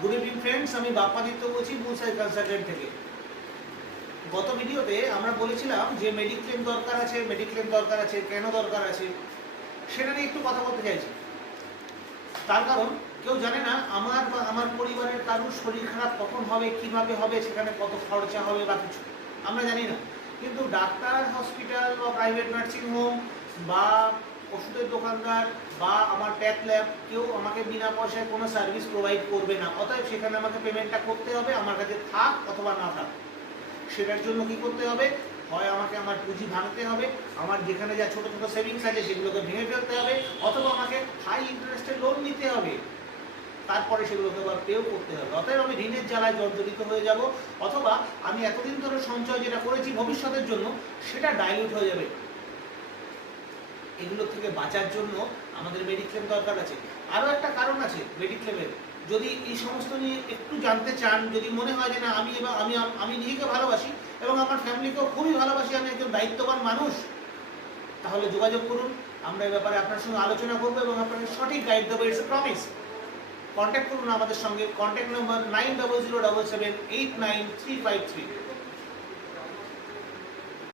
Good evening friends, আমি বাপ্পাদিত্য বলছি বুলসাই consultant থেকে। গত ভিডিওতে আমরা বলেছিলাম যে মেডিক্লেম দরকার আছে, কেন দরকার আছে সেটা নিয়ে একটু কথা বলতে চাইছি। তার কারণ কেউ জানে না আমার বা আমার পরিবারের কারোর শরীর খারাপ কখন হবে, কিভাবে হবে, সেখানে কত খরচা হবে বা কিছু আমরা জানি না। কিন্তু ডাক্তার, হসপিটাল বা প্রাইভেট নার্সিং হোম বা ওষুধের দোকানদার বা আমার প্যাথ ল্যাব কেউ আমাকে বিনা পয়সায় কোনো সার্ভিস প্রোভাইড করবে না। অতএব সেখানে আমাকে পেমেন্টটা করতে হবে, আমার কাছে থাক অথবা না থাক। সেটার জন্য কি করতে হবে? হয় আমাকে আমার পুঁজি ভাঙতে হবে, আমার যেখানে যা ছোটো ছোটো সেভিংস আছে সেগুলোকে ভেঙে ফেলতে হবে, অথবা আমাকে হাই ইন্টারেস্টের লোন নিতে হবে, তারপরে সেগুলোকে আবার পেও করতে হবে। অতএব আমি ঋণের জ্বালায় জর্জরিত হয়ে যাব, অথবা আমি এতদিন ধরে সঞ্চয় যেটা করেছি ভবিষ্যতের জন্য সেটা ডাইলিউট হয়ে যাবে। এগুলো থেকে বাঁচার জন্য আমাদের মেডিক্লেম দরকার আছে। আরও একটা কারণ আছে মেডিক্লেমের। যদি এই সমস্ত নিয়ে একটু জানতে চান, যদি মনে হয় যে না আমি নিজেকে ভালোবাসি এবং আমার ফ্যামিলিকেও খুবই ভালোবাসি, আমি একজন দায়িত্ববান মানুষ, তাহলে যোগাযোগ করুন। আমরা এই ব্যাপারে আপনার সঙ্গে আলোচনা করবো এবং আপনাকে সঠিক গাইড দেবো। It's a promise. কন্ট্যাক্ট করুন আমাদের সঙ্গে। Contact number 9007789353।